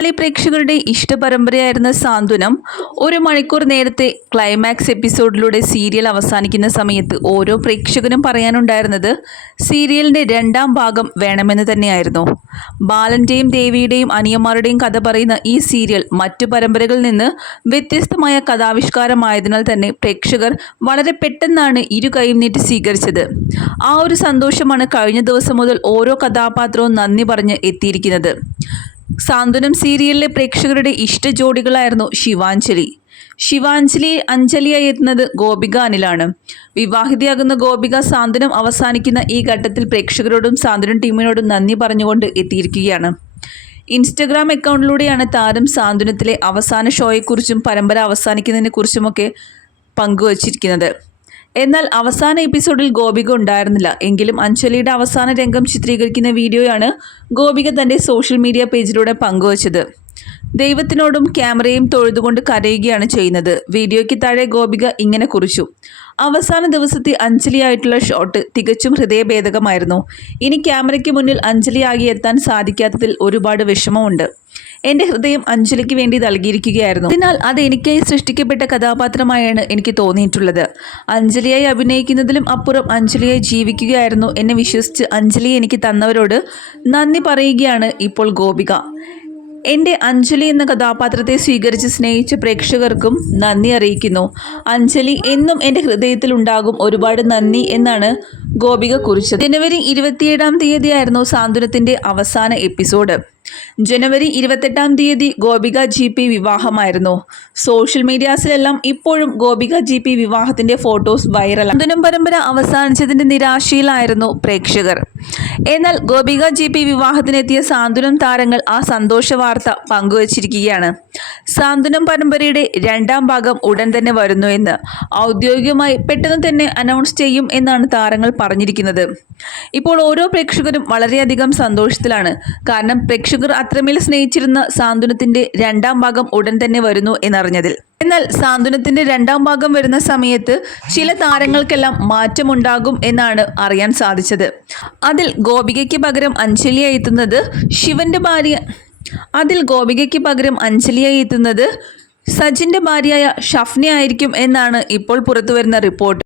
പ്രേക്ഷകരുടെ ഇഷ്ടപരമ്പരയായിരുന്ന സാന്ത്വനം 1 മണിക്കൂർ നേരത്തെ ക്ലൈമാക്സ് എപ്പിസോഡിലൂടെ സീരിയൽ അവസാനിക്കുന്ന സമയത്ത് ഓരോ പ്രേക്ഷകനും പറയാനുണ്ടായിരുന്നത് സീരിയലിൻ്റെ 2ാം ഭാഗം വേണമെന്ന് തന്നെയായിരുന്നു. ബാലൻ്റെയും ദേവിയുടെയും അനിയന്മാരുടെയും കഥ പറയുന്ന ഈ സീരിയൽ മറ്റു പരമ്പരകളിൽ നിന്ന് വ്യത്യസ്തമായ കഥാവിഷ്കാരമായതിനാൽ തന്നെ പ്രേക്ഷകർ വളരെ പെട്ടെന്നാണ് ഇരു കൈയും നീട്ടി സ്വീകരിച്ചത്. ആ ഒരു സന്തോഷമാണ് കഴിഞ്ഞ ദിവസം മുതൽ ഓരോ കഥാപാത്രവും നന്ദി പറഞ്ഞ് എത്തിയിരിക്കുന്നത്. സാന്ത്വനം സീരിയലിലെ പ്രേക്ഷകരുടെ ഇഷ്ട ജോഡികളായിരുന്നു ശിവാഞ്ജലി അഞ്ജലിയായി എത്തുന്നത് ഗോപിക അനിലാണ്. വിവാഹിതയാകുന്ന ഗോപിക സാന്ത്വനം അവസാനിക്കുന്ന ഈ ഘട്ടത്തിൽ പ്രേക്ഷകരോടും സാന്ത്വനം ടീമിനോടും നന്ദി പറഞ്ഞുകൊണ്ട് എത്തിയിരിക്കുകയാണ്. ഇൻസ്റ്റഗ്രാം അക്കൗണ്ടിലൂടെയാണ് താരം സാന്ത്വനത്തിലെ അവസാന ഷോയെക്കുറിച്ചും പരമ്പര അവസാനിക്കുന്നതിനെ കുറിച്ചുമൊക്കെ പങ്കുവച്ചിരിക്കുന്നത്. എന്നാൽ അവസാന എപ്പിസോഡിൽ ഗോപിക ഉണ്ടായിരുന്നില്ല. എങ്കിലും അഞ്ജലിയുടെ അവസാന രംഗം ചിത്രീകരിക്കുന്ന വീഡിയോയാണ് ഗോപിക തൻ്റെ സോഷ്യൽ മീഡിയ പേജിലൂടെ പങ്കുവച്ചത്. ദൈവത്തിനോടും ക്യാമറയും തൊഴുതുകൊണ്ട് കരയുകയാണ് ചെയ്യുന്നത്. വീഡിയോയ്ക്ക് താഴെ ഗോപിക ഇങ്ങനെ കുറിച്ചു: അവസാന ദിവസത്തെ അഞ്ജലിയായിട്ടുള്ള ഷോട്ട് തികച്ചും ഹൃദയഭേദകമായിരുന്നു. ഇനി ക്യാമറയ്ക്ക് മുന്നിൽ അഞ്ജലിയാകി എത്താൻ സാധിക്കാത്തതിൽ ഒരുപാട് വിഷമമുണ്ട്. എൻ്റെ ഹൃദയം അഞ്ജലിക്ക് വേണ്ടി നൽകിയിരിക്കുകയായിരുന്നു. അതിനാൽ അത് എനിക്കായി സൃഷ്ടിക്കപ്പെട്ട കഥാപാത്രമായാണ് എനിക്ക് തോന്നിയിട്ടുള്ളത്. അഞ്ജലിയായി അഭിനയിക്കുന്നതിലും അപ്പുറം അഞ്ജലിയായി ജീവിക്കുകയായിരുന്നു എന്നെ വിശ്വസിച്ച് അഞ്ജലിയെ എനിക്ക് തന്നവരോട് നന്ദി പറയുകയാണ് ഇപ്പോൾ ഗോപിക. എൻ്റെ അഞ്ജലി എന്ന കഥാപാത്രത്തെ സ്വീകരിച്ച് സ്നേഹിച്ച പ്രേക്ഷകർക്കും നന്ദി അറിയിക്കുന്നു. അഞ്ജലി എന്നും എൻ്റെ ഹൃദയത്തിൽ ഉണ്ടാകും. ഒരുപാട് നന്ദി എന്നാണ് ഗോപിക കുറിച്ചത്. ജനുവരി 27-ാം തീയതിയായിരുന്നു സാന്ത്വനത്തിൻ്റെ അവസാന എപ്പിസോഡ്. ജനുവരി 28-ാം തീയതി ഗോപിക GP വിവാഹമായിരുന്നു. സോഷ്യൽ മീഡിയാസിലെല്ലാം ഇപ്പോഴും ഗോപിക GP വിവാഹത്തിൻ്റെ ഫോട്ടോസ് വൈറലാണ്. സാന്ത്വനം പരമ്പര അവസാനിച്ചതിൻ്റെ നിരാശയിലായിരുന്നു പ്രേക്ഷകർ. എന്നാൽ ഗോപിക GP വിവാഹത്തിനെത്തിയ സാന്ത്വനം താരങ്ങൾ ആ സന്തോഷ വാർത്ത പങ്കുവച്ചിരിക്കുകയാണ്. സാന്ത്വനം പരമ്പരയുടെ 2ാം ഭാഗം ഉടൻ തന്നെ വരുന്നു എന്ന് ഔദ്യോഗികമായി പെട്ടെന്ന് തന്നെ അനൗൺസ് ചെയ്യും എന്നാണ് താരങ്ങൾ പറഞ്ഞിരിക്കുന്നത്. ഇപ്പോൾ ഓരോ പ്രേക്ഷകരും വളരെയധികം സന്തോഷത്തിലാണ്. കാരണം പ്രേക്ഷകർ അത്രമേൽ സ്നേഹിച്ചിരുന്ന സാന്ത്വനത്തിൻ്റെ 2ാം ഭാഗം ഉടൻ തന്നെ വരുന്നു എന്നറിഞ്ഞതിൽ. എന്നാൽ സാന്ത്വനത്തിൻ്റെ 2ാം ഭാഗം വരുന്ന സമയത്ത് ചില താരങ്ങൾക്കെല്ലാം മാറ്റമുണ്ടാകും എന്നാണ് അറിയാൻ സാധിച്ചത്. അതിൽ ഗോപികയ്ക്ക് പകരം അഞ്ജലിയായി എത്തുന്നത് സജിൻ്റെ ഭാര്യയായ ഷഫ്ന ആയിരിക്കും എന്നാണ് ഇപ്പോൾ പുറത്തുവരുന്ന റിപ്പോർട്ട്.